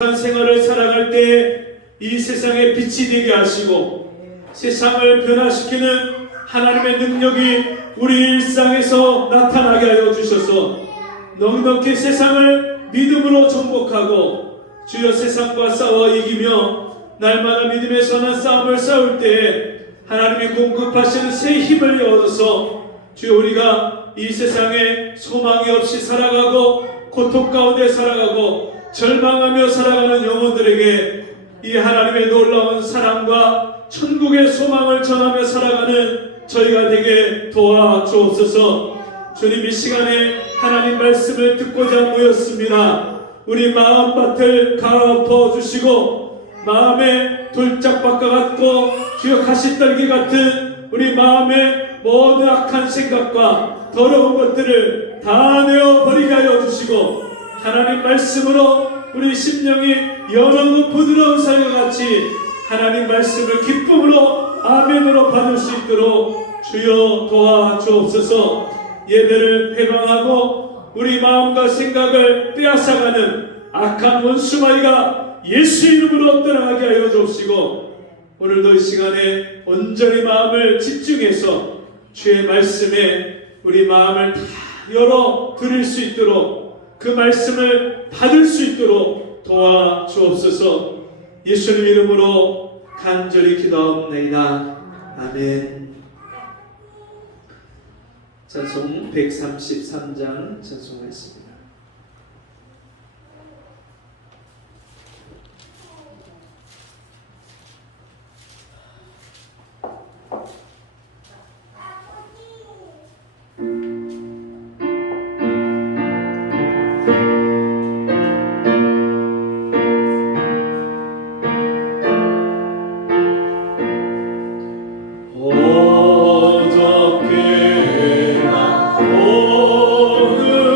생활을 살아갈 때 이 세상에 빛이 되게 하시고 세상을 변화시키는 하나님의 능력이 우리 일상에서 나타나게 하여 주셔서 넉넉히 세상을 믿음으로 정복하고 주여 세상과 싸워 이기며 날마다 믿음의 선한 싸움을 싸울 때 하나님이 공급하시는 새 힘을 얻어서 주여 우리가 이 세상에 소망이 없이 살아가고 고통 가운데 살아가고 절망하며 살아가는 영혼들에게 이 하나님의 놀라운 사랑과 천국의 소망을 전하며 살아가는 저희가 되게 도와주옵소서. 주님, 이 시간에 하나님 말씀을 듣고자 모였습니다. 우리 마음밭을 갈아엎어 주시고 마음에 돌짝밭과 같고 주여 가시떨기 같은 우리 마음의 모든 악한 생각과 더러운 것들을 다 내어버리게 하여 주시고 하나님 말씀으로 우리 심령이 연하고 부드러운 사과 같이 하나님 말씀을 기쁨으로 아멘으로 받을 수 있도록 주여 도와주옵소서. 예배를 회방하고 우리 마음과 생각을 빼앗아가는 악한 원수마귀가 예수 이름으로 떠나가게 하여 주옵시고 오늘도 이 시간에 온전히 마음을 집중해서 주의 말씀에 우리 마음을 다 열어 드릴 수 있도록 그 말씀을 받을 수 있도록 도와주옵소서. 예수님 이름으로 간절히 기도하옵나이다. 아멘. 찬송 133장 찬송하겠습니다. 어저께나 오늘이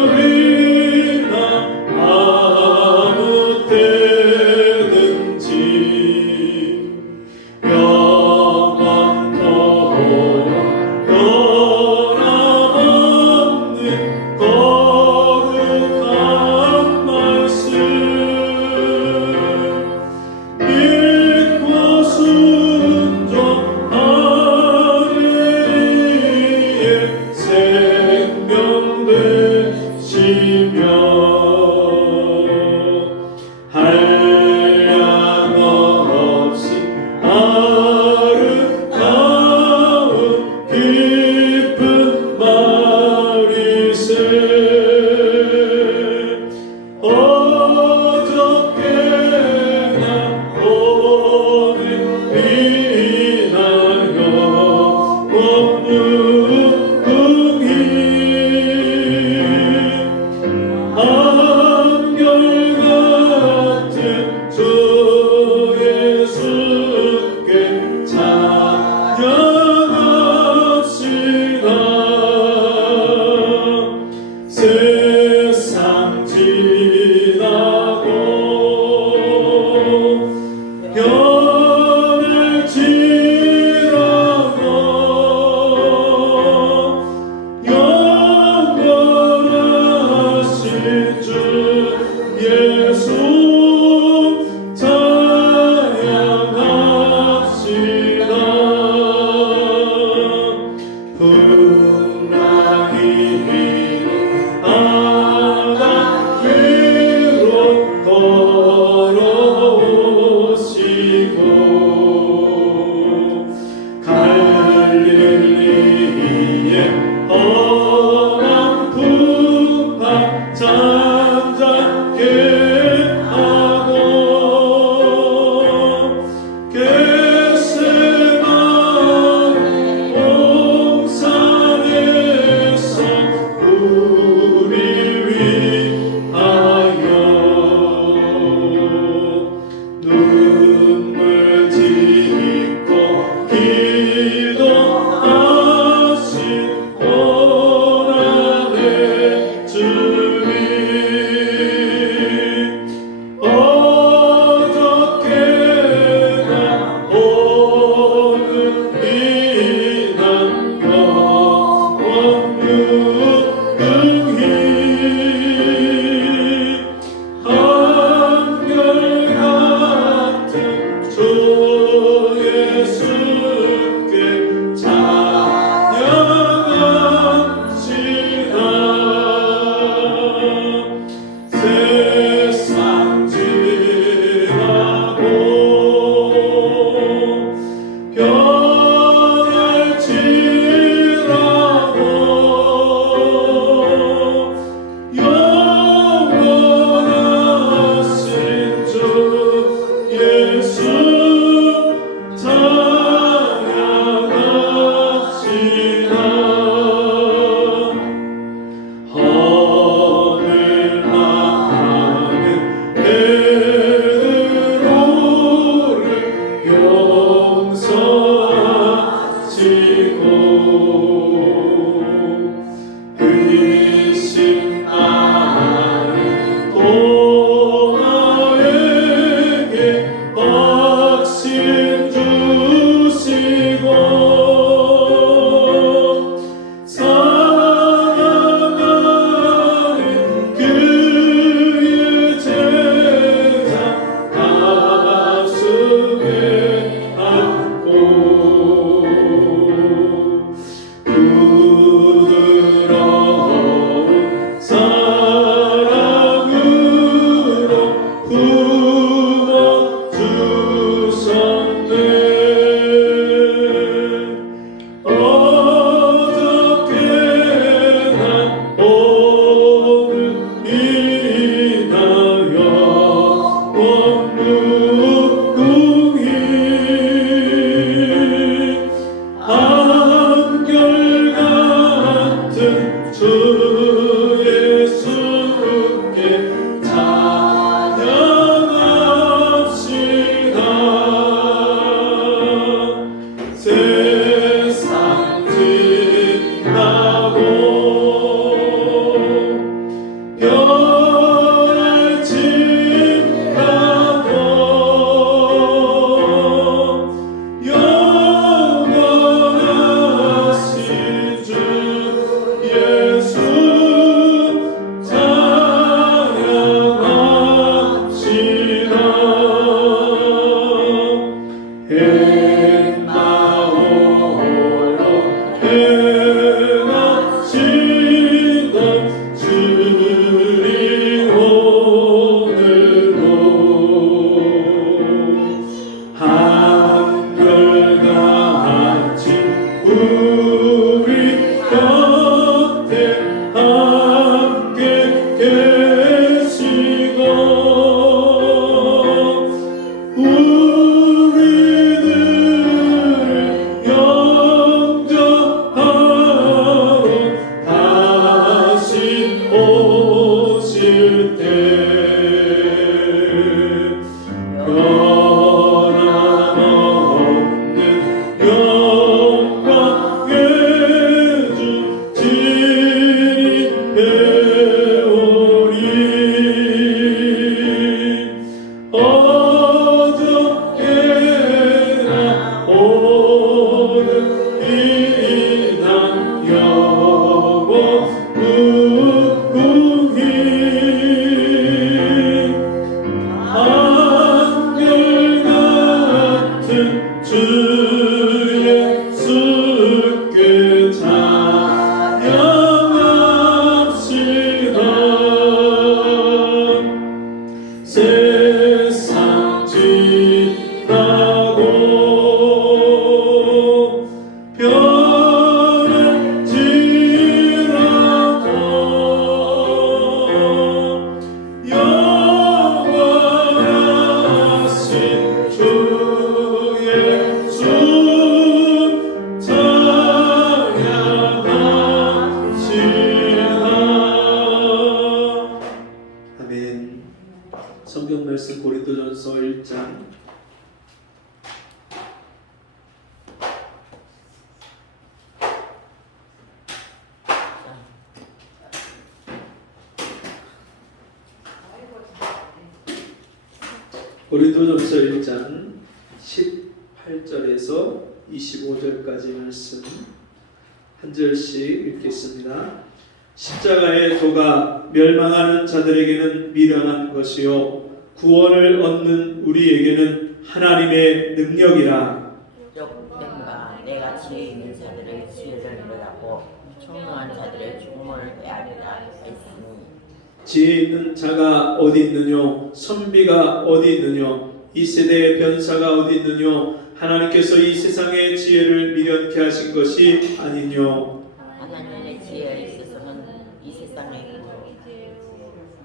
어저께나 오늘 이 날 영원 무궁히 한결같은 주 예수께 찬양합시다. 세상 지나고 변할지라도 영원하신 주 예수 찬양합시다. 아멘. 성경 말씀 고린도전서 1장 18절에서 25절까지 말씀 한 절씩 읽겠습니다. 십자가의 도가 멸망하는 자들에게는 미련한 것이요 구원을 얻는 우리에게는 하나님의 능력이라. 족된가 내가 지혜 있는 자들의 지혜를 이루라고 총명한 자들의 중문을 빼앗으라 했으니 지혜 있는 자가 어디 있느뇨? 선비가 어디 있느뇨? 이 세대의 변사가 어디 있느뇨? 하나님께서 이 세상의 지혜를 미련케 하신 것이 아니뇨? 하나님의 지혜에 있어서는 이 세상의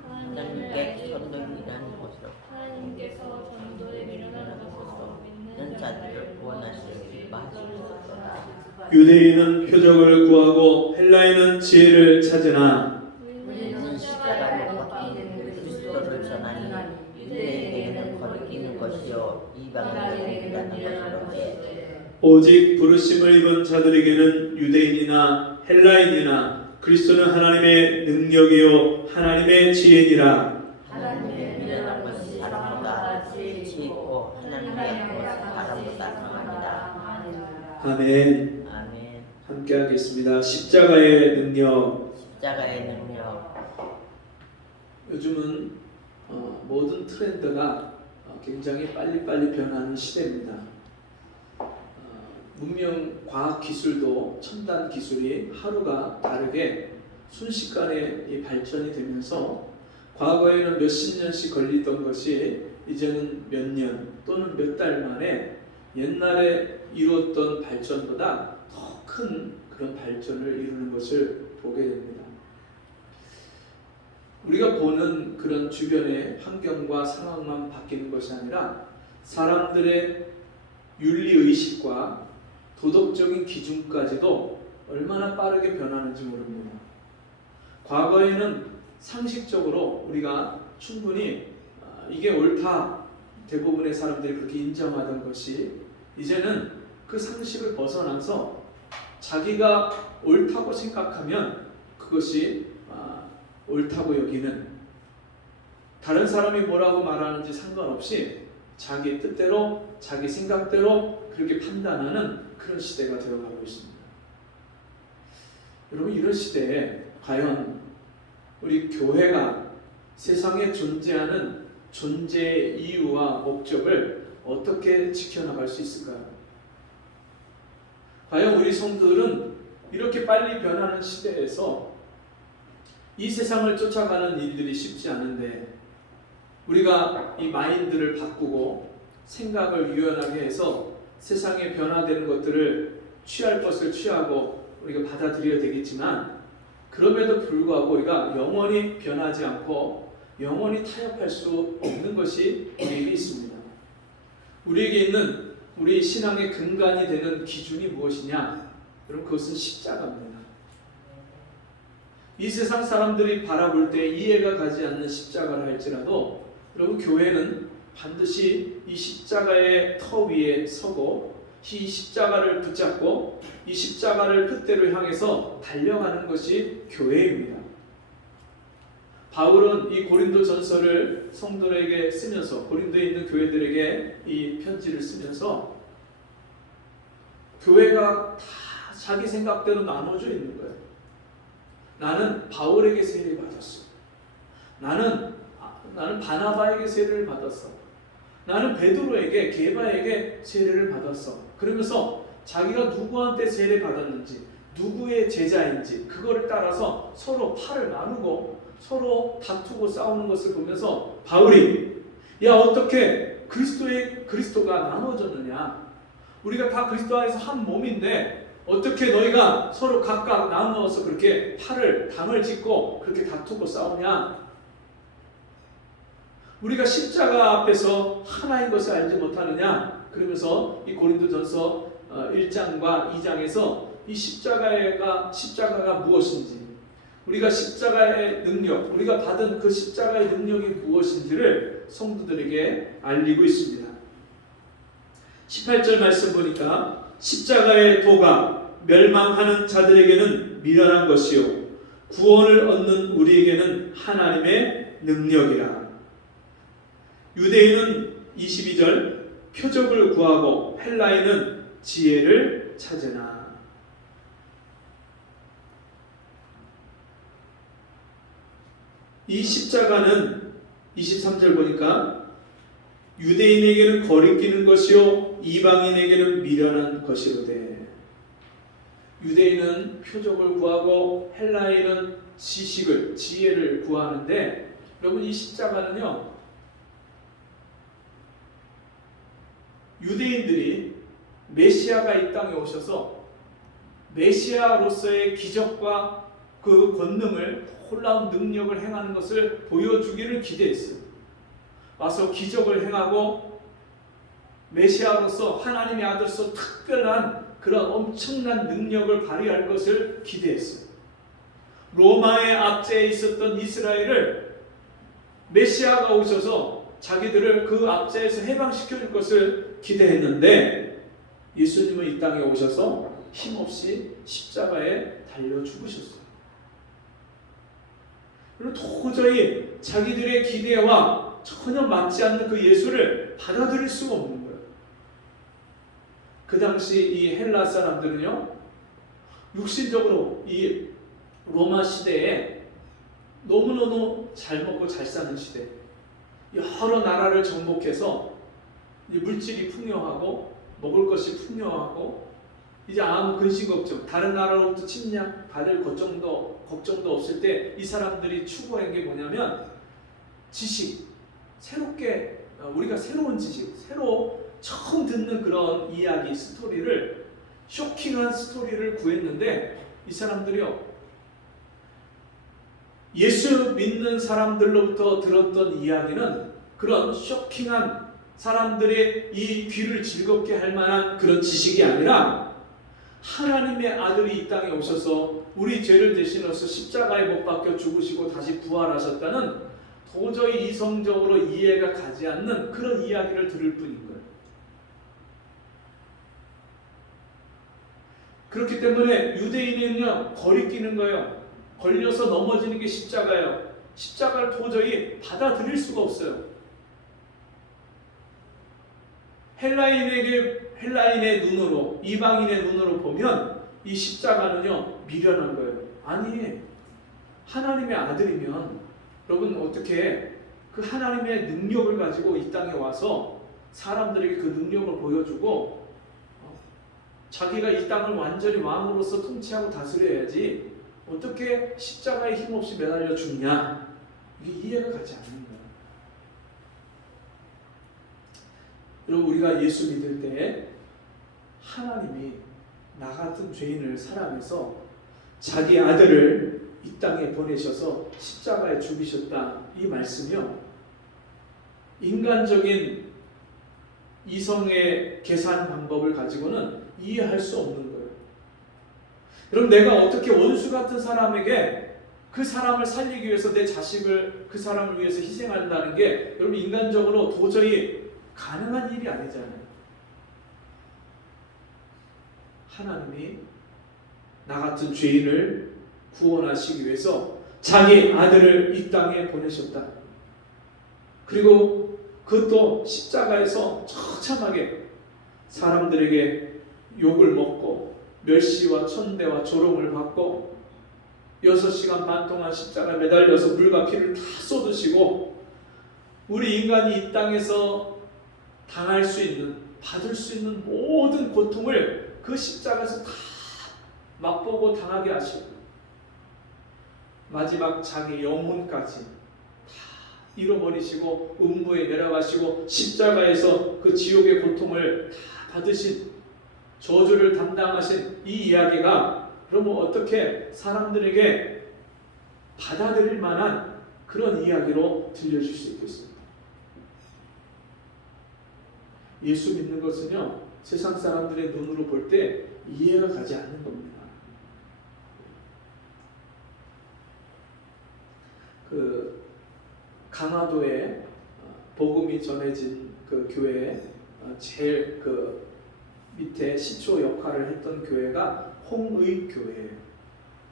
하나님께 전도이라는 것으로 하나님께서 전도에 미련하는 것으로 있는 자들을 구원하시려 기뻐하시옵소서. 유대인은 표적을 구하고 헬라인은 지혜를 찾으나 우리는 십자가를 벗긴 그리스도를 전하니 유대인에게는 거리끼는 것이요 이방인에게는 것이로 해. 오직 부르심을 입은 자들에게는 유대인이나 헬라인이나 그리스도는 하나님의 능력이요 하나님의 지혜니라. 하나님의 미련한 것이 사람보다 지혜있고 하나님의 것이 사람보다 강합니다. 아멘. 아멘. 함께 하겠습니다. 십자가의 능력. 십자가의 능력. 요즘은 모든 트렌드가 굉장히 빨리빨리 변하는 시대입니다. 문명, 과학 기술도 첨단 기술이 하루가 다르게 순식간에 이 발전이 되면서 과거에는 몇십 년씩 걸리던 것이 이제는 몇 년 또는 몇 달 만에 옛날에 이루었던 발전보다 더 큰 그런 발전을 이루는 것을 보게 됩니다. 우리가 보는 그런 주변의 환경과 상황만 바뀌는 것이 아니라 사람들의 윤리의식과 도덕적인 기준까지도 얼마나 빠르게 변하는지 모릅니다. 과거에는 상식적으로 우리가 충분히 이게 옳다 대부분의 사람들이 그렇게 인정하던 것이 이제는 그 상식을 벗어나서 자기가 옳다고 생각하면 그것이 옳다고 여기는, 다른 사람이 뭐라고 말하는지 상관없이 자기 뜻대로 자기 생각대로 그렇게 판단하는 그런 시대가 되어가고 있습니다. 여러분, 이런 시대에 과연 우리 교회가 세상에 존재하는 존재의 이유와 목적을 어떻게 지켜나갈 수 있을까요? 과연 우리 성도들은 이렇게 빨리 변하는 시대에서 이 세상을 쫓아가는 일들이 쉽지 않은데 우리가 이 마인드를 바꾸고 생각을 유연하게 해서 세상에 변화되는 것들을 취할 것을 취하고 우리가 받아들여야 되겠지만, 그럼에도 불구하고 우리가 영원히 변하지 않고 영원히 타협할 수 없는 것이 우리에게 있습니다. 우리에게 있는 우리 신앙의 근간이 되는 기준이 무엇이냐? 여러분, 그것은 십자가입니다. 이 세상 사람들이 바라볼 때 이해가 가지 않는 십자가를 할지라도 여러분, 교회는 반드시 이 십자가의 터 위에 서고 이 십자가를 붙잡고 이 십자가를 끝대로 향해서 달려가는 것이 교회입니다. 바울은 이 고린도 전서를 성도들에게 쓰면서, 고린도에 있는 교회들에게 이 편지를 쓰면서 교회가 다 자기 생각대로 나눠져 있는 거예요. 나는 바울에게 세례를 받았어. 나는 바나바에게 세례를 받았어. 나는 베드로에게, 게바에게 세례를 받았어. 그러면서 자기가 누구한테 세례 받았는지, 누구의 제자인지 그거를 따라서 서로 팔을 나누고 서로 다투고 싸우는 것을 보면서 바울이, 야, 어떻게 그리스도가 나눠졌느냐? 우리가 다 그리스도 안에서 한 몸인데 어떻게 너희가 서로 각각 나누어서 그렇게 당을 짓고 그렇게 다투고 싸우냐? 우리가 십자가 앞에서 하나인 것을 알지 못하느냐? 그러면서 이 고린도전서 1장과 2장에서 이 십자가가 무엇인지, 우리가 십자가의 능력, 우리가 받은 그 십자가의 능력이 무엇인지를 성도들에게 알리고 있습니다. 18절 말씀 보니까 십자가의 도가 멸망하는 자들에게는 미련한 것이요 구원을 얻는 우리에게는 하나님의 능력이라. 유대인은 22절 표적을 구하고 헬라인은 지혜를 찾으나. 이 십자가는 23절 보니까 유대인에게는 거리끼는 것이요 이방인에게는 미련한 것이로되. 유대인은 표적을 구하고 헬라인은 지혜를 구하는데, 여러분 이 십자가는요, 유대인들이 메시아가 이 땅에 오셔서 메시아로서의 기적과 그 권능을, 놀라운 능력을 행하는 것을 보여주기를 기대했어요. 와서 기적을 행하고 메시아로서, 하나님의 아들로서 특별한 그런 엄청난 능력을 발휘할 것을 기대했어요. 로마의 압제에 있었던 이스라엘을 메시아가 오셔서 자기들을 그 압제에서 해방시켜 줄 것을 기대했는데, 예수님은 이 땅에 오셔서 힘없이 십자가에 달려 죽으셨어요. 그리고 도저히 자기들의 기대와 전혀 맞지 않는 그 예수를 받아들일 수가 없는 거예요. 그 당시 이 헬라 사람들은요, 육신적으로 이 로마 시대에 너무너무 잘 먹고 잘 사는 시대, 여러 나라를 정복해서 물질이 풍요하고 먹을 것이 풍요하고 이제 아무 근심 걱정, 다른 나라로부터 침략 받을 걱정도 없을 때 이 사람들이 추구한 게 뭐냐면 지식, 새롭게 우리가 새로운 지식, 새로 처음 듣는 그런 이야기, 스토리를, 쇼킹한 스토리를 구했는데, 이 사람들이요, 예수 믿는 사람들로부터 들었던 이야기는 그런 쇼킹한, 사람들의 이 귀를 즐겁게 할 만한 그런 지식이 아니라 하나님의 아들이 이 땅에 오셔서 우리 죄를 대신해서 십자가에 못 박혀 죽으시고 다시 부활하셨다는 도저히 이성적으로 이해가 가지 않는 그런 이야기를 들을 뿐인 거예요. 그렇기 때문에 유대인은요, 거리끼는 거예요. 걸려서 넘어지는 게 십자가예요. 십자가를 도저히 받아들일 수가 없어요. 헬라인의 눈으로, 이방인의 눈으로 보면 이 십자가는요, 미련한 거예요. 아니, 하나님의 아들이면 여러분 어떻게 그 하나님의 능력을 가지고 이 땅에 와서 사람들에게 그 능력을 보여주고 자기가 이 땅을 완전히 왕으로서 통치하고 다스려야지 어떻게 십자가에 힘없이 매달려 죽냐? 이게 이해가 가지 않는 거예요. 여러분, 우리가 예수 믿을 때 하나님이 나 같은 죄인을 사랑해서 자기 아들을 이 땅에 보내셔서 십자가에 죽이셨다, 이 말씀이요, 인간적인 이성의 계산 방법을 가지고는 이해할 수 없는 거예요. 여러분, 내가 어떻게 원수 같은 사람에게 그 사람을 살리기 위해서 내 자식을 그 사람을 위해서 희생한다는 게 여러분 인간적으로 도저히 가능한 일이 아니잖아요. 하나님이 나 같은 죄인을 구원하시기 위해서 자기 아들을 이 땅에 보내셨다. 그리고 그것도 십자가에서 처참하게 사람들에게 욕을 먹고 멸시와 천대와 조롱을 받고 6시간 반 동안 십자가에 매달려서 물과 피를 다 쏟으시고 우리 인간이 이 땅에서 당할 수 있는, 받을 수 있는 모든 고통을 그 십자가에서 다 맛보고 당하게 하시고 마지막 자기 영혼까지 다 잃어버리시고 음부에 내려가시고 십자가에서 그 지옥의 고통을 다 받으신, 저주를 담당하신 이 이야기가 그러면 어떻게 사람들에게 받아들일 만한 그런 이야기로 들려줄 수 있겠습니까? 예수 믿는 것은요, 세상 사람들의 눈으로 볼 때 이해가 가지 않는 겁니다. 그 강화도에 복음이 전해진 그 교회에 제일 그 밑에 시초 역할을 했던 교회가 홍의교회예요.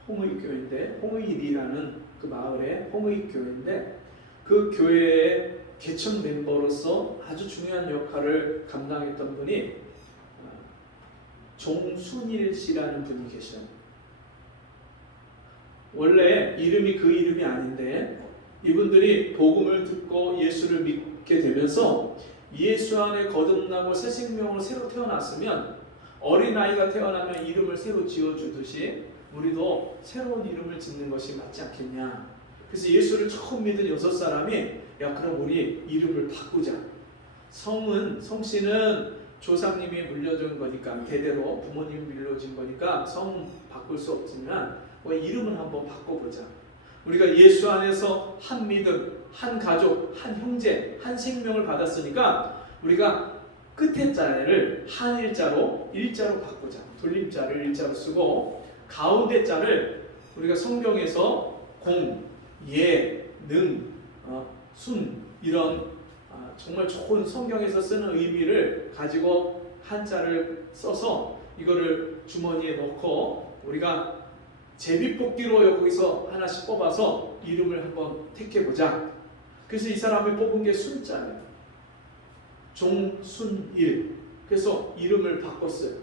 홍의교회인데, 홍의리라는 그 마을의 홍의교회인데, 그 교회의 개척 멤버로서 아주 중요한 역할을 감당했던 분이 종순일 씨라는 분이 계셔요. 원래 이름이 그 이름이 아닌데 이분들이 복음을 듣고 예수를 믿게 되면서 예수 안에 거듭나고 새 생명으로 새로 태어났으면 어린아이가 태어나면 이름을 새로 지어주듯이 우리도 새로운 이름을 짓는 것이 맞지 않겠냐. 그래서 예수를 처음 믿은 6사람이 야, 그럼 우리 이름을 바꾸자. 성씨는 조상님이 물려준 거니까, 대대로 부모님이 물려준 거니까 성 바꿀 수 없지만 이름을 한번 바꿔보자. 우리가 예수 안에서 한 믿음, 한 가족, 한 형제, 한 생명을 받았으니까 우리가 끝에 자를 한일자로 일자로 바꾸자. 돌림자를 일자로 쓰고 가운데 자를 우리가 성경에서 공, 예, 능, 순 이런 정말 좋은 성경에서 쓰는 의미를 가지고 한자를 써서 이거를 주머니에 넣고 우리가 제비뽑기로 여기서 하나씩 뽑아서 이름을 한번 택해보자. 그래서 이 사람이 뽑은 게 순자예요. 종순일. 그래서 이름을 바꿨어요.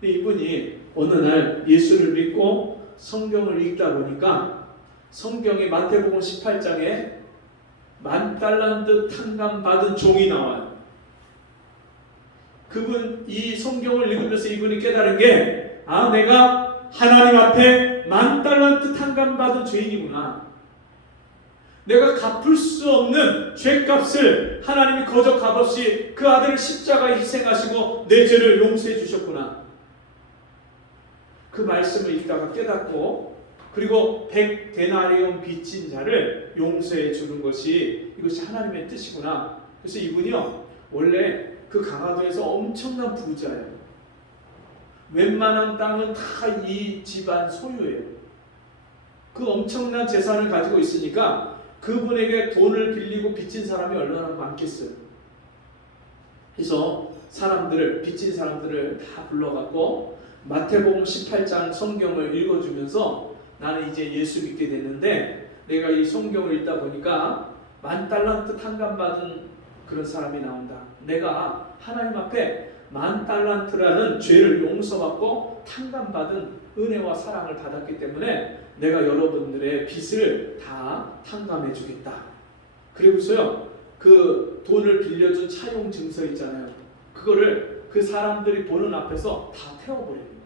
근데 이분이 어느 날 예수를 믿고 성경을 읽다 보니까 성경의 마태복음 18장에 10,000달란트 탕감 받은 종이 나와요. 그분 이 성경을 읽으면서 이분이 깨달은 게 내가 하나님 앞에 10,000달란트 탕감 받은 죄인이구나. 내가 갚을 수 없는 죄값을 하나님이 거저 값없이 그 아들을 십자가에 희생하시고 내 죄를 용서해 주셨구나. 그 말씀을 읽다가 깨닫고 그리고 100데나리온 빚진 자를 용서해 주는 것이 이것이 하나님의 뜻이구나. 그래서 이분이요 원래 그 강화도에서 엄청난 부자예요. 웬만한 땅은 다 이 집안 소유예요. 그 엄청난 재산을 가지고 있으니까 그분에게 돈을 빌리고 빚진 사람이 얼마나 많겠어요. 그래서 빚진 사람들을 다 불러갖고 마태복음 18장 성경을 읽어주면서 나는 이제 예수 믿게 됐는데 내가 이 성경을 읽다 보니까 10,000달란트 탕감받은 그런 사람이 나온다. 내가 하나님 앞에 10,000달란트라는 죄를 용서받고 탕감받은 은혜와 사랑을 받았기 때문에 내가 여러분들의 빚을 다 탕감해 주겠다. 그리고서요 그 돈을 빌려준 차용 증서 있잖아요. 그거를 그 사람들이 보는 앞에서 다 태워버리는 거예요.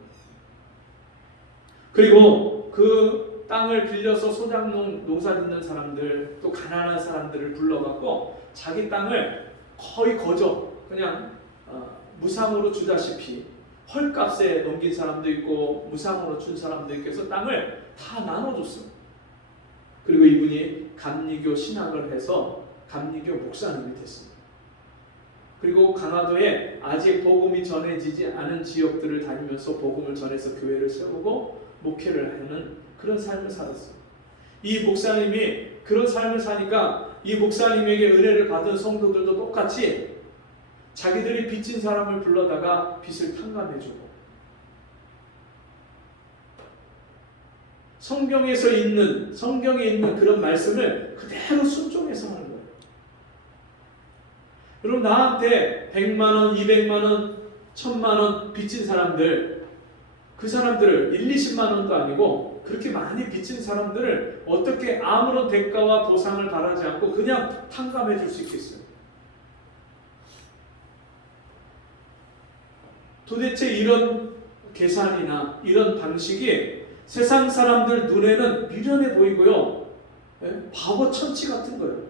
그리고 그 땅을 빌려서 소작농 농사 짓는 사람들 또 가난한 사람들을 불러갖고 자기 땅을 거의 거저 그냥 무상으로 주다시피 헐값에 넘긴 사람도 있고 무상으로 준 사람도 있고 해서 땅을 다 나눠줬어요. 그리고 이분이 감리교 신학을 해서 감리교 목사님이 됐습니다. 그리고 강화도에 아직 복음이 전해지지 않은 지역들을 다니면서 복음을 전해서 교회를 세우고 목회를 하는 그런 삶을 살았어요. 이 목사님이 그런 삶을 사니까 이 목사님에게 은혜를 받은 성도들도 똑같이 자기들이 빚진 사람을 불러다가 빚을 탕감해주고 성경에 있는 그런 말씀을 그대로 순종해서 하는 거예요. 여러분, 나한테 100만 원, 200만 원, 1000만 원 빚진 사람들, 그 사람들을 1, 20만 원도 아니고 그렇게 많이 빚진 사람들을 어떻게 아무런 대가와 보상을 바라지 않고 그냥 탕감해 줄 수 있겠어요? 도대체 이런 계산이나 이런 방식이 세상 사람들 눈에는 미련해 보이고요, 바보 천치 같은 거예요.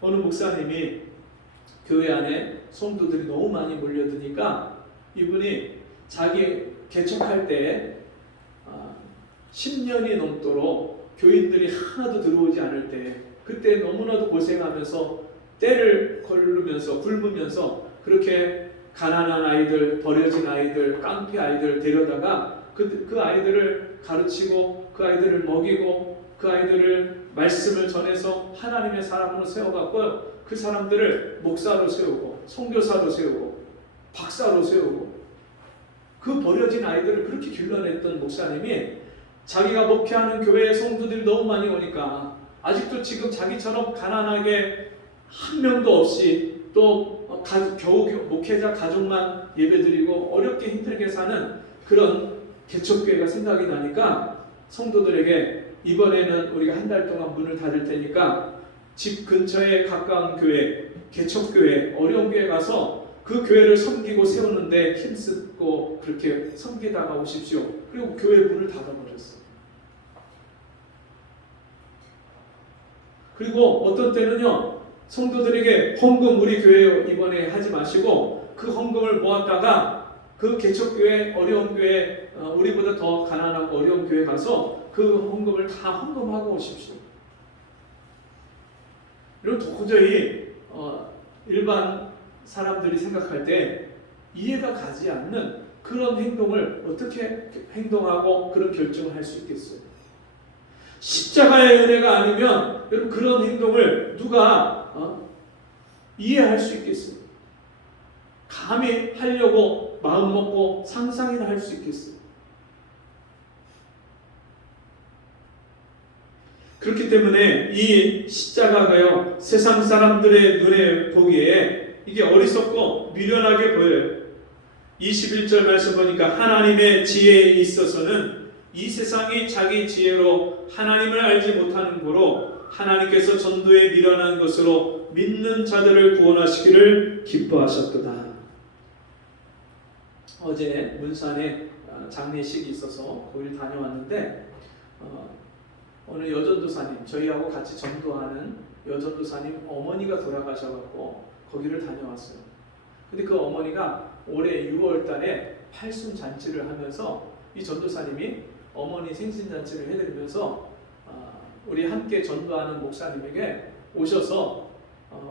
어느 목사님이 교회 안에 성도들이 너무 많이 몰려드니까 이분이 자기 개척할 때 10년이 넘도록 교인들이 하나도 들어오지 않을 때, 그때 너무나도 고생하면서 때를 걸르면서 굶으면서 그렇게 가난한 아이들, 버려진 아이들, 깡패 아이들 데려다가 그 아이들을 가르치고 그 아이들을 먹이고 그 아이들을 말씀을 전해서 하나님의 사람으로 세워갖고 그 사람들을 목사로 세우고 선교사로 세우고 박사로 세우고 그 버려진 아이들을 그렇게 길러냈던 목사님이 자기가 목회하는 교회에 성도들이 너무 많이 오니까 아직도 지금 자기처럼 가난하게 한 명도 없이 또 겨우 목회자 가족만 예배드리고 어렵게 힘들게 사는 그런 개척교회가 생각이 나니까 성도들에게 이번에는 우리가 한 달 동안 문을 닫을 테니까 집 근처에 가까운 교회, 개척교회, 어려운 교회 가서 그 교회를 섬기고 세우는데 힘쓰고 그렇게 섬기다가 오십시오. 그리고 교회 문을 닫아버렸어요. 그리고 어떤 때는요, 성도들에게 헌금 우리 교회 이번에 하지 마시고 그 헌금을 모았다가 그 개척교회, 어려운 교회, 우리보다 더 가난하고 어려운 교회 가서 그 헌금을 다 헌금하고 오십시오. 이런 도저히 일반 사람들이 생각할 때 이해가 가지 않는 그런 행동을 어떻게 행동하고 그런 결정을 할 수 있겠어요? 십자가의 은혜가 아니면 여러분 그런 행동을 누가 이해할 수 있겠어요? 감히 하려고 마음 먹고 상상이나 할 수 있겠어요? 그렇기 때문에 이 십자가가요, 세상 사람들의 눈에 보기에 이게 어리석고 미련하게 보여요. 21절 말씀 보니까 하나님의 지혜에 있어서는 이 세상이 자기 지혜로 하나님을 알지 못하는 고로 하나님께서 전도에 미련한 것으로 믿는 자들을 구원하시기를 기뻐하셨도다. 어제 문산에 장례식이 있어서 거기를 다녀왔는데 어느 여전도사님, 저희하고 같이 전도하는 여전도사님 어머니가 돌아가셔갖고 거기를 다녀왔어요. 근데 그 어머니가 올해 6월 달에 팔순 잔치를 하면서 이 전도사님이 어머니 생신잔치를 해드리면서 우리 함께 전도하는 목사님에게 오셔서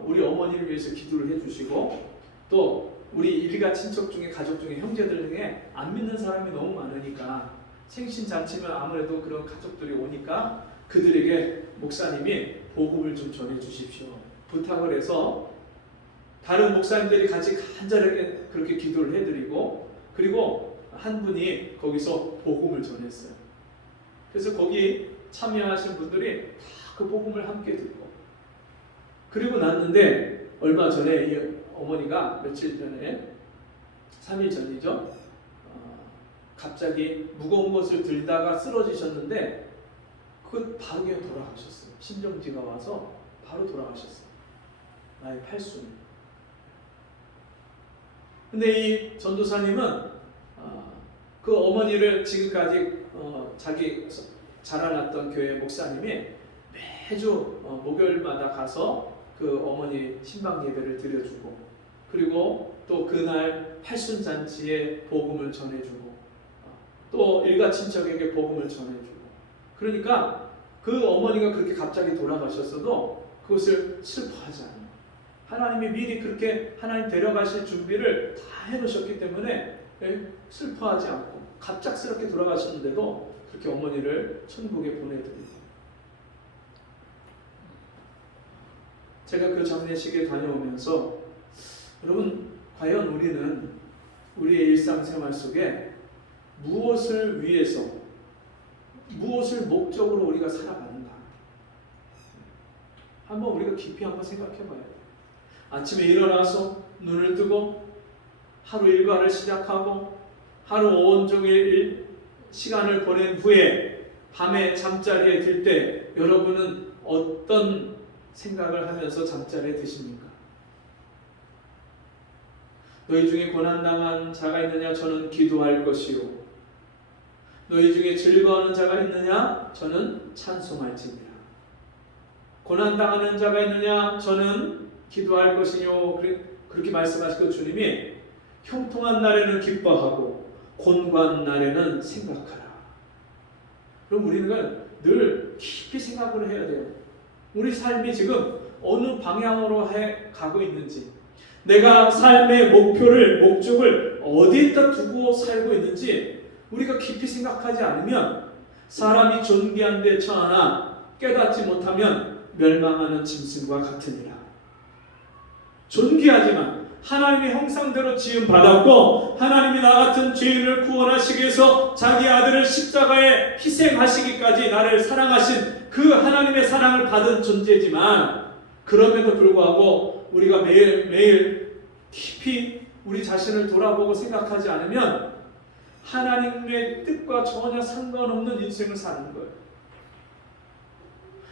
우리 어머니를 위해서 기도를 해주시고 또 우리 일가 친척 중에 가족 중에 형제들 중에 안 믿는 사람이 너무 많으니까 생신잔치면 아무래도 그런 가족들이 오니까 그들에게 목사님이 복음을 좀 전해주십시오 부탁을 해서 다른 목사님들이 같이 간절하게 그렇게 기도를 해드리고 그리고 한 분이 거기서 복음을 전했어요. 그래서 거기 참여하신 분들이 다 그 복음을 함께 듣고 그리고 났는데 얼마 전에 이 어머니가 며칠 전에 3일 전이죠. 갑자기 무거운 것을 들다가 쓰러지셨는데 그 바로 그냥 돌아가셨어요. 심정지가 와서 바로 돌아가셨어요. 나이 8순. 근데 이 전도사님은 그 어머니를 지금까지 자기 자라났던 교회 목사님이 매주 목요일마다 가서 그 어머니 신방 예배를 드려주고 그리고 또 그날 팔순잔치에 복음을 전해주고 또 일가 친척에게 복음을 전해주고 그러니까 그 어머니가 그렇게 갑자기 돌아가셨어도 그것을 슬퍼하지 않아요. 하나님이 미리 그렇게 하나님 데려가실 준비를 다 해놓으셨기 때문에 슬퍼하지 않고 갑작스럽게 돌아가셨는데도 그렇게 어머니를 천국에 보내드리고 제가 그 장례식에 다녀오면서 여러분 과연 우리는 우리의 일상생활 속에 무엇을 위해서 무엇을 목적으로 우리가 살아가는가? 한번 우리가 깊이 한번 생각해 봐야 돼요. 아침에 일어나서 눈을 뜨고 하루 일과를 시작하고 하루 온종일 시간을 보낸 후에 밤에 잠자리에 들 때 여러분은 어떤 생각을 하면서 잠자리에 드십니까? 너희 중에 고난당한 자가 있느냐? 저는 기도할 것이요. 너희 중에 즐거워하는 자가 있느냐? 저는 찬송할지니라. 고난당하는 자가 있느냐? 저는 기도할 것이요. 그렇게 말씀하시고 주님이 형통한 날에는 기뻐하고 곤고한 날에는 생각하라. 그럼 우리는 늘 깊이 생각을 해야 돼요. 우리 삶이 지금 어느 방향으로 가고 있는지, 내가 삶의 목적을 어디에다 두고 살고 있는지 우리가 깊이 생각하지 않으면 사람이 존귀한 데 처하나 깨닫지 못하면 멸망하는 짐승과 같으니라. 존귀하지만 하나님의 형상대로 지음받았고 하나님이 나 같은 죄인을 구원하시기 위해서 자기 아들을 십자가에 희생하시기까지 나를 사랑하신 그 하나님의 사랑을 받은 존재지만, 그럼에도 불구하고 우리가 매일 깊이 우리 자신을 돌아보고 생각하지 않으면 하나님의 뜻과 전혀 상관없는 인생을 사는 거예요.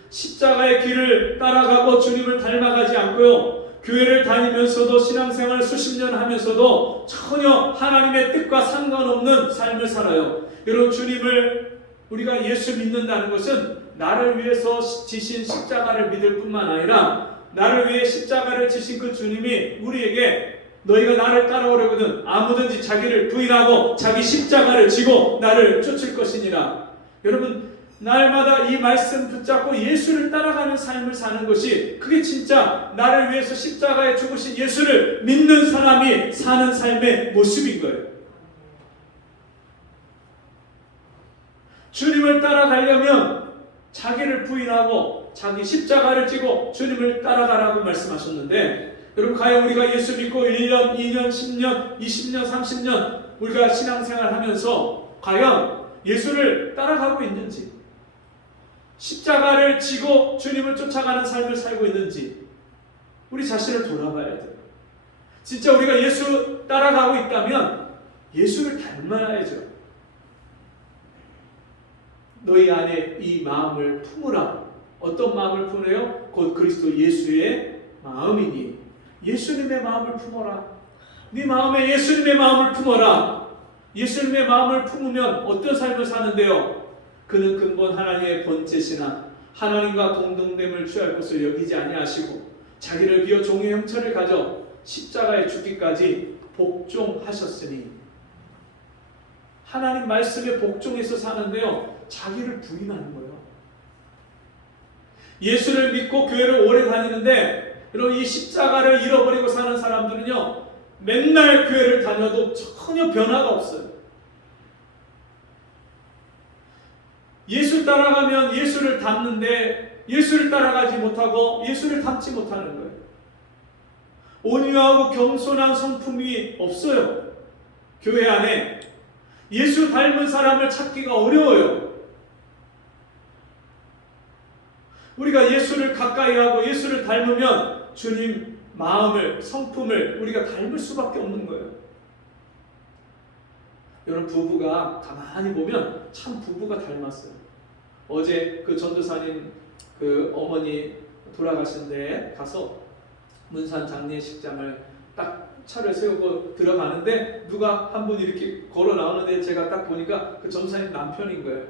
십자가의 길을 따라가고 주님을 닮아가지 않고요, 교회를 다니면서도 신앙생활을 수십 년 하면서도 전혀 하나님의 뜻과 상관없는 삶을 살아요. 여러분, 주님을 우리가 예수 믿는다는 것은 나를 위해서 지신 십자가를 믿을 뿐만 아니라 나를 위해 십자가를 지신 그 주님이 우리에게 너희가 나를 따라오려거든 아무든지 자기를 부인하고 자기 십자가를 지고 나를 쫓을 것이니라. 여러분, 날마다 이 말씀 붙잡고 예수를 따라가는 삶을 사는 것이, 그게 진짜 나를 위해서 십자가에 죽으신 예수를 믿는 사람이 사는 삶의 모습인 거예요. 주님을 따라가려면 자기를 부인하고 자기 십자가를 지고 주님을 따라가라고 말씀하셨는데, 여러분, 과연 우리가 예수 믿고 1년, 2년, 10년, 20년, 30년 우리가 신앙생활 하면서 과연 예수를 따라가고 있는지, 십자가를 지고 주님을 쫓아가는 삶을 살고 있는지 우리 자신을 돌아봐야 돼요. 진짜 우리가 예수 따라가고 있다면 예수를 닮아야죠. 너희 안에 이 마음을 품으라. 어떤 마음을 품으래요? 곧 그리스도 예수의 마음이니 예수님의 마음을 품어라. 네 마음에 예수님의 마음을 품어라. 예수님의 마음을 품으면 어떤 삶을 사는데요? 그는 근본 하나님의 본체시나 하나님과 동등됨을 취할 것을 여기지 아니하시고 자기를 비어 종의 형체를 가져 십자가에 죽기까지 복종하셨으니, 하나님 말씀에 복종해서 사는데요, 자기를 부인하는 거예요. 예수를 믿고 교회를 오래 다니는데 여러분, 이 십자가를 잃어버리고 사는 사람들은요, 맨날 교회를 다녀도 전혀 변화가 없어요. 예수 따라가면 예수를 닮는데 예수를 따라가지 못하고 예수를 닮지 못하는 거예요. 온유하고 겸손한 성품이 없어요. 교회 안에 예수 닮은 사람을 찾기가 어려워요. 우리가 예수를 가까이 하고 예수를 닮으면 주님 마음을, 성품을 우리가 닮을 수밖에 없는 거예요. 여러분, 부부가 가만히 보면 참 부부가 닮았어요. 어제 그 전도사님 그 어머니 돌아가신 데에 가서 문산 장례식장을 딱 차를 세우고 들어가는데 누가 한 분이 이렇게 걸어 나오는데 제가 딱 보니까 그 전도사님 남편인 거예요.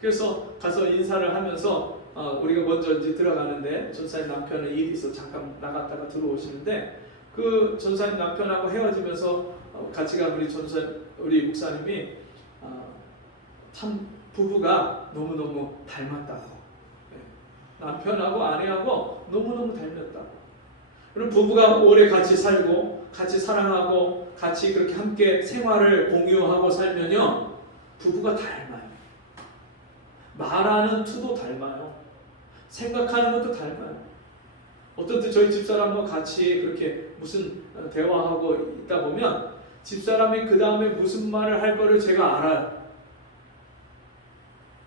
그래서 가서 인사를 하면서 우리가 먼저 이제 들어가는데 전도사님 남편은 일이 있어 잠깐 나갔다가 들어오시는데, 그 전도사님 남편하고 헤어지면서 같이 간 우리 목사님이 참 부부가 너무너무 닮았다고, 남편하고 아내하고 너무너무 닮았다고. 그럼 부부가 오래 같이 살고 같이 사랑하고 같이 그렇게 함께 생활을 공유하고 살면요, 부부가 닮아요. 말하는 투도 닮아요. 생각하는 것도 닮아요. 어떤 때 저희 집사람과 같이 그렇게 무슨 대화하고 있다 보면 집사람이 그 다음에 무슨 말을 할 거를 제가 알아요.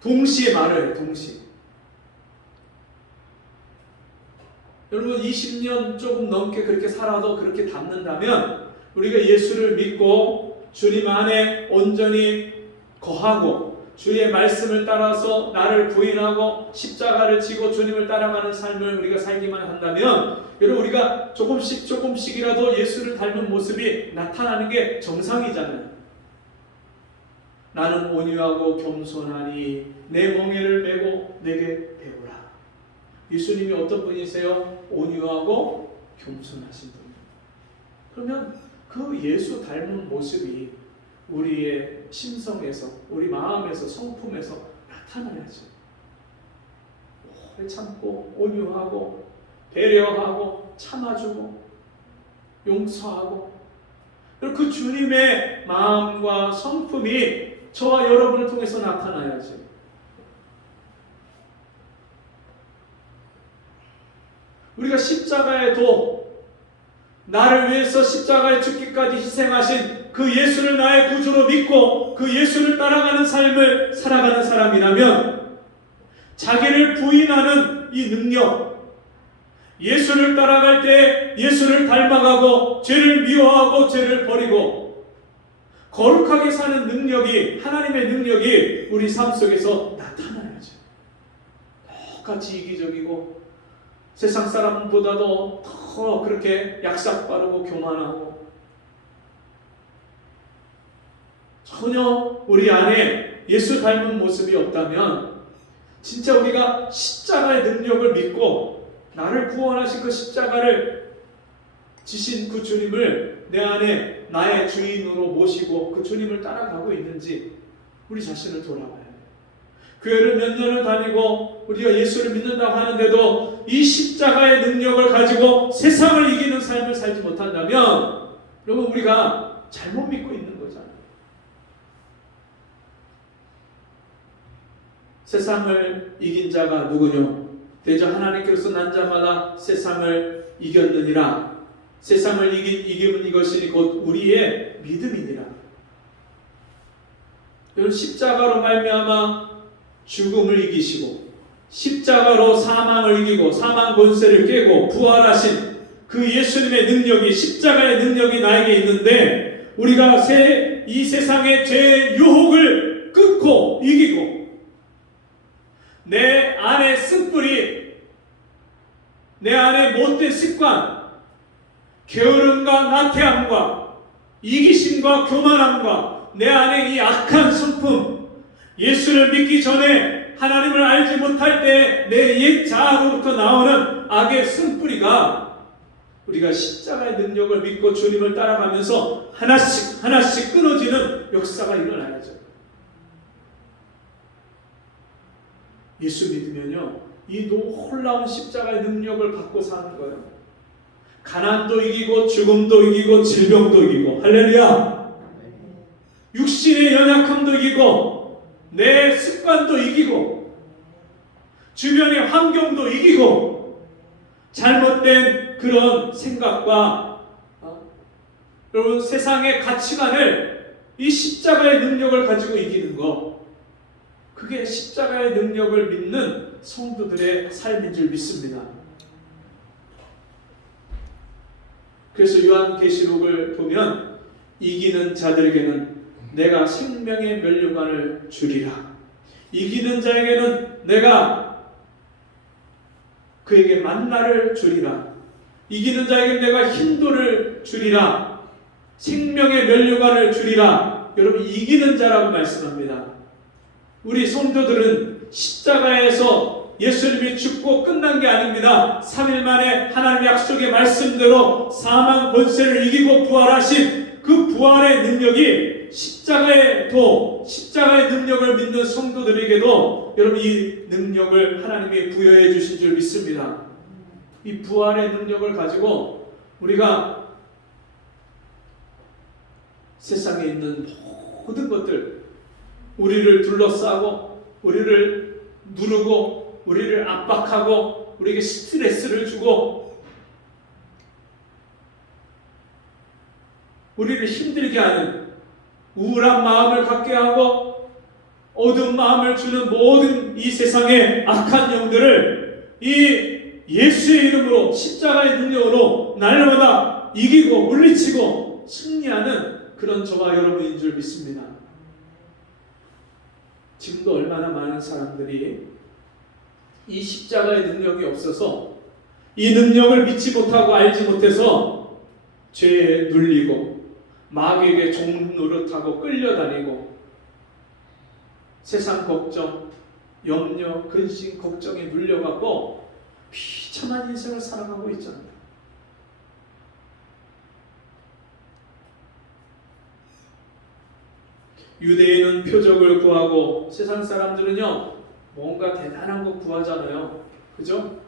동시에 말해요. 동시에. 여러분 20년 조금 넘게 그렇게 살아도 그렇게 닮는다면 우리가 예수를 믿고 주님 안에 온전히 거하고 주의 말씀을 따라서 나를 부인하고 십자가를 지고 주님을 따라가는 삶을 우리가 살기만 한다면 여러분 우리가 조금씩이라도 예수를 닮은 모습이 나타나는 게 정상이잖아요. 나는 온유하고 겸손하니 내 멍에를 메고 내게 배우라. 예수님이 어떤 분이세요? 온유하고 겸손하신 분이에요. 그러면 그 예수 닮은 모습이 우리의 심성에서, 우리 마음에서, 성품에서 나타나야죠. 오래 참고, 온유하고, 배려하고, 참아주고, 용서하고, 그리고 그 주님의 마음과 성품이 저와 여러분을 통해서 나타나야죠. 우리가 십자가의 도, 나를 위해서 십자가에 죽기까지 희생하신 그 예수를 나의 구주로 믿고 그 예수를 따라가는 삶을 살아가는 사람이라면 자기를 부인하는 이 능력, 예수를 따라갈 때 예수를 닮아가고 죄를 미워하고 죄를 버리고 거룩하게 사는 능력이, 하나님의 능력이 우리 삶 속에서 나타나야죠. 똑같이 이기적이고 세상 사람보다도 더 그렇게 약삭빠르고 교만하고 전혀 우리 안에 예수 닮은 모습이 없다면 진짜 우리가 십자가의 능력을 믿고 나를 구원하신 그 십자가를 지신 그 주님을 내 안에 나의 주인으로 모시고 그 주님을 따라가고 있는지 우리 자신을 돌아봐야 돼요. 교회를 몇 년을 다니고 우리가 예수를 믿는다고 하는데도 이 십자가의 능력을 가지고 세상을 이기는 삶을 살지 못한다면 여러분 우리가 잘못 믿고 있는 거잖아요. 세상을 이긴 자가 누구뇨? 대저 하나님께서 난 자마다 세상을 이겼느니라. 세상을 이김은 이것이니 곧 우리의 믿음이니라. 여러분 십자가로 말미암아 죽음을 이기시고 십자가로 사망을 이기고 사망 권세를 깨고 부활하신 그 예수님의 능력이, 십자가의 능력이 나에게 있는데 우리가 이 세상의 죄의 유혹을 끊고 이기고 내 안에 쓴뿌리, 내 안에 못된 습관, 게으름과 나태함과 이기심과 교만함과 내 안에 이 악한 성품, 예수를 믿기 전에 하나님을 알지 못할 때 내 옛 자아로부터 나오는 악의 쓴뿌리가 우리가 십자가의 능력을 믿고 주님을 따라가면서 하나씩 하나씩 끊어지는 역사가 일어나야죠. 예수 믿으면요 이 놀라운 십자가의 능력을 갖고 사는 거예요. 가난도 이기고 죽음도 이기고 질병도 이기고 할렐루야. 육신의 연약함도 이기고 내 습관도 이기고 주변의 환경도 이기고 잘못된 그런 생각과 여러분 세상의 가치관을 이 십자가의 능력을 가지고 이기는 것, 그게 십자가의 능력을 믿는 성도들의 삶인 줄 믿습니다. 그래서 요한계시록을 보면 이기는 자들에게는 내가 생명의 면류관을 주리라. 이기는 자에게는 내가 그에게 만나를 주리라. 이기는 자에게 내가 힘도를 주리라. 생명의 면류관을 주리라. 여러분 이기는 자라고 말씀합니다. 우리 성도들은 십자가에서 예수님이 죽고 끝난 게 아닙니다. 3일 만에 하나님의 약속의 말씀대로 사망 권세를 이기고 부활하신 그 부활의 능력이 십자가의 능력을 믿는 성도들에게도 여러분 이 능력을 하나님이 부여해 주신 줄 믿습니다. 이 부활의 능력을 가지고 우리가 세상에 있는 모든 것들, 우리를 둘러싸고 우리를 누르고 우리를 압박하고 우리에게 스트레스를 주고 우리를 힘들게 하는 우울한 마음을 갖게 하고 어두운 마음을 주는 모든 이 세상의 악한 영들을 이 예수의 이름으로 십자가의 능력으로 날마다 이기고 물리치고 승리하는 그런 저와 여러분인 줄 믿습니다. 지금도 얼마나 많은 사람들이 이 십자가의 능력이 없어서 이 능력을 믿지 못하고 알지 못해서 죄에 눌리고 마귀에게 종 노릇하고 끌려다니고 세상 걱정, 염려, 근심, 걱정에 눌려가고 비참한 인생을 살아가고 있잖아요. 유대인은 표적을 구하고 세상 사람들은요 뭔가 대단한 거 구하잖아요. 그죠?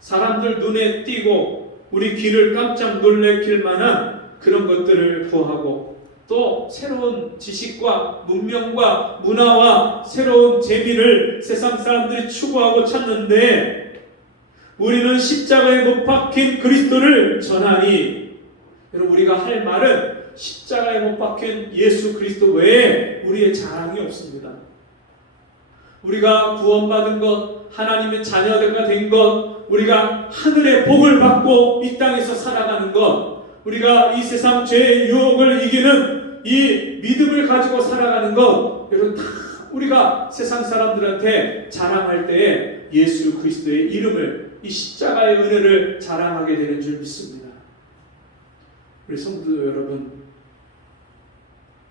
사람들 눈에 띄고 우리 귀를 깜짝 놀래킬 만한 그런 것들을 구하고 또 새로운 지식과 문명과 문화와 새로운 재미를 세상 사람들이 추구하고 찾는데 우리는 십자가에 못 박힌 그리스도를 전하니 여러분 우리가 할 말은 십자가에 못 박힌 예수 그리스도 외에 우리의 자랑이 없습니다. 우리가 구원받은 것, 하나님의 자녀가 된 것, 우리가 하늘의 복을 받고 이 땅에서 살아가는 것, 우리가 이 세상 죄의 유혹을 이기는 이 믿음을 가지고 살아가는 것, 여러분 다 우리가 세상 사람들한테 자랑할 때에 예수 그리스도의 이름을, 이 십자가의 은혜를 자랑하게 되는 줄 믿습니다. 우리 성도 여러분,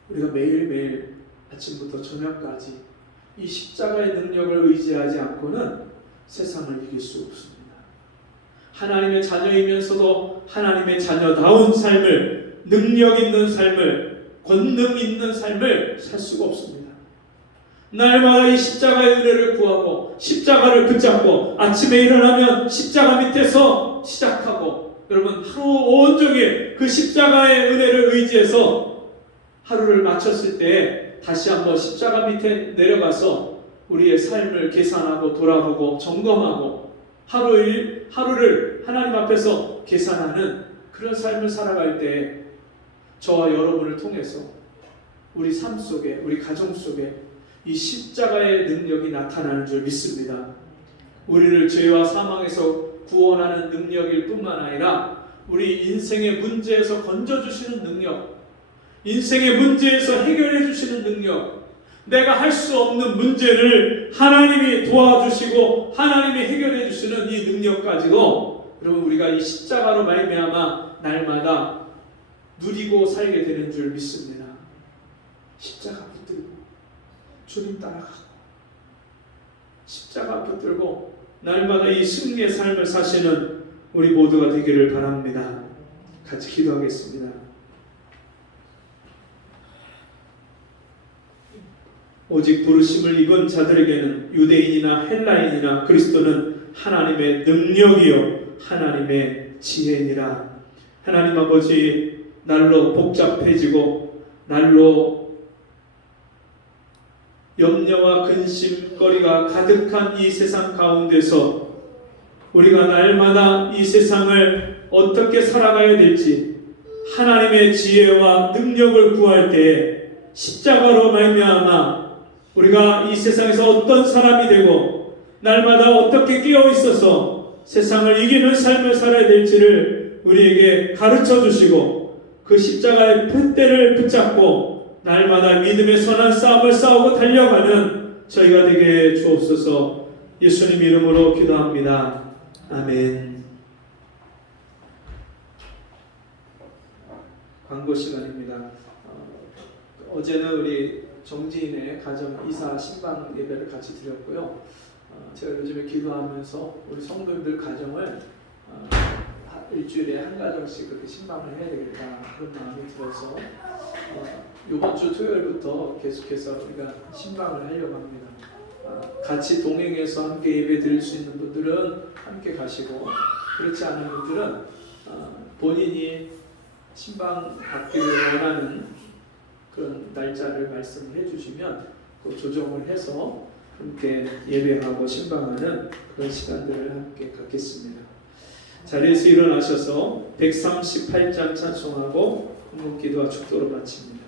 우리가 매일매일 아침부터 저녁까지 이 십자가의 능력을 의지하지 않고는 세상을 이길 수 없습니다. 하나님의 자녀이면서도 하나님의 자녀다운 삶을, 능력 있는 삶을, 권능 있는 삶을 살 수가 없습니다. 날마다 이 십자가의 은혜를 구하고 십자가를 붙잡고 아침에 일어나면 십자가 밑에서 시작하고 여러분 하루 온종일 그 십자가의 은혜를 의지해서 하루를 마쳤을 때 다시 한번 십자가 밑에 내려가서 우리의 삶을 계산하고 돌아보고 점검하고 하루를 하나님 앞에서 계산하는 그런 삶을 살아갈 때 저와 여러분을 통해서 우리 삶 속에, 우리 가정 속에 이 십자가의 능력이 나타나는 줄 믿습니다. 우리를 죄와 사망에서 구원하는 능력일 뿐만 아니라 우리 인생의 문제에서 건져주시는 능력, 인생의 문제에서 해결해 주시는 능력, 내가 할 수 없는 문제를 하나님이 도와주시고 하나님이 해결해 주시는 이 능력 가지고 여러분 우리가 이 십자가로 말미암아 날마다 누리고 살게 되는 줄 믿습니다. 십자가 붙들고 주님 따라가고 십자가 붙들고 날마다 이 승리의 삶을 사시는 우리 모두가 되기를 바랍니다. 같이 기도하겠습니다. 오직 부르심을 입은 자들에게는 유대인이나 헬라인이나 그리스도는 하나님의 능력이요 하나님의 지혜니라. 하나님 아버지, 날로 복잡해지고 날로 염려와 근심거리가 가득한 이 세상 가운데서 우리가 날마다 이 세상을 어떻게 살아가야 될지 하나님의 지혜와 능력을 구할 때 십자가로 말미암아 우리가 이 세상에서 어떤 사람이 되고 날마다 어떻게 깨어 있어서 세상을 이기는 삶을 살아야 될지를 우리에게 가르쳐 주시고 그 십자가의 푯대를 붙잡고 날마다 믿음의 선한 싸움을 싸우고 달려가는 저희가 되게 주옵소서. 예수님 이름으로 기도합니다. 아멘. 광고 시간입니다. 어제는 우리 정지인의 가정 이사 신방 예배를 같이 드렸고요. 제가 요즘에 기도하면서 우리 성도님들 가정을 일주일에 한 가정씩 그렇게 신방을 해야 되겠다 그런 마음이 들어서 이번 주 토요일부터 계속해서 우리가 신방을 하려고 합니다. 같이 동행해서 함께 예배 드릴 수 있는 분들은 함께 가시고 그렇지 않은 분들은 본인이 신방 받기를 원하는 그런 날짜를 말씀을 해주시면 또 조정을 해서 함께 예배하고 신방하는 그런 시간들을 함께 갖겠습니다. 자리에서 일어나셔서 138장 찬송하고 기도와 축도로 마칩니다.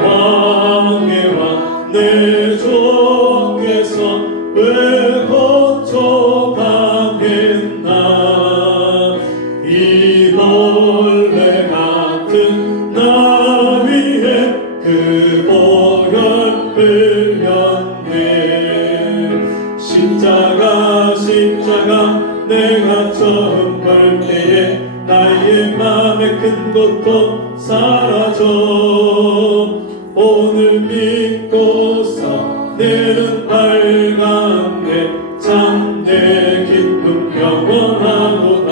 마왕의 내 주께서 왜 거쳐 가겠나 이 벌레 같은 나 위에 그 보혈 흘렸네 십자가 내가 처음 볼 때에 나의 맘에 큰 것도 사라져 오늘 믿고서 내는 밝았네 참내 기쁨 영원하도다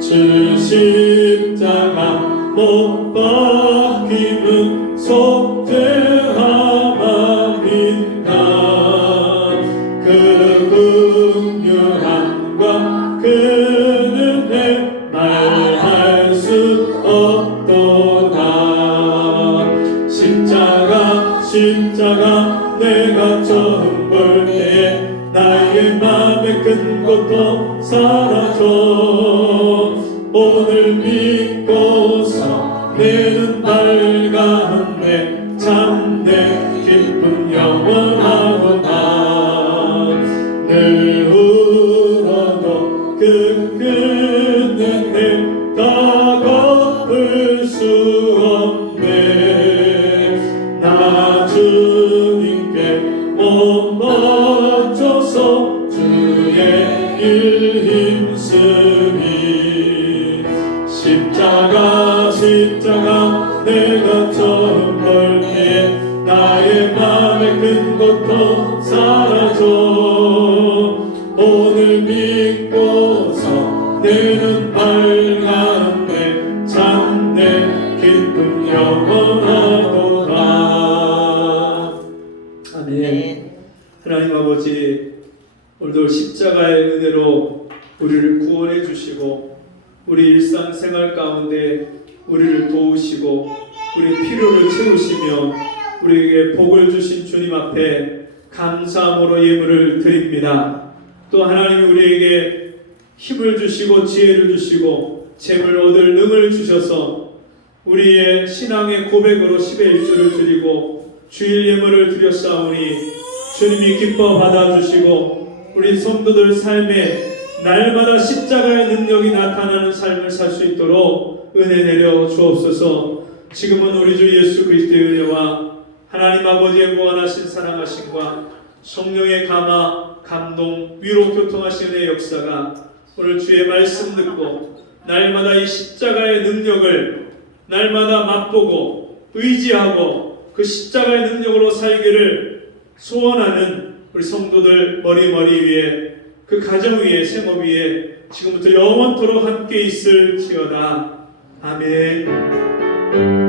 주 십자가 못 박히는 속죄함아닌가 그 긍휼함과 그 은혜 말할 수 없도다 십자가 내가 처음 볼 때에 나의 맘에 큰 것도 사라져 오늘 믿고서 내는 밝았네 참내 기쁨 영원하도다 늘 울어도 그 큰 은혜 다 갚을 수 없네 나 주님께 못 맞춰서 주의 일 힘쓰니 십자가 내가 처음 볼 때에 나의 맘에 큰 것도 사라져 오늘 믿고서 내는 밝았네 참내 기쁨 영원하도다 아멘. 하나님 아버지 오늘도 십자가의 은혜로 우리를 구원해 주시고 우리 일상생활 가운데 우리를 도우시고 우리 필요를 채우시며 우리에게 복을 주신 주님 앞에 감사함으로 예물을 드립니다. 또 하나님이 우리에게 힘을 주시고 지혜를 주시고 재물 얻을 능을 주셔서 우리의 신앙의 고백으로 10의 1조를 드리고 주일 예물을 드렸사오니 주님이 기뻐 받아주시고 우리 성도들 삶에 날마다 십자가의 능력이 나타나는 삶을 살 수 있도록 은혜 내려 주옵소서. 지금은 우리 주 예수 그리스도의 은혜와 하나님 아버지의 무한하신 사랑하심과 성령의 감화, 감동, 위로 교통하시는 역사가 오늘 주의 말씀 듣고 날마다 이 십자가의 능력을 날마다 맛보고 의지하고 그 십자가의 능력으로 살기를 소원하는 우리 성도들 머리 위에 그 가정 위에 생업 위에 지금부터 영원토록 함께 있을지어다. 아멘.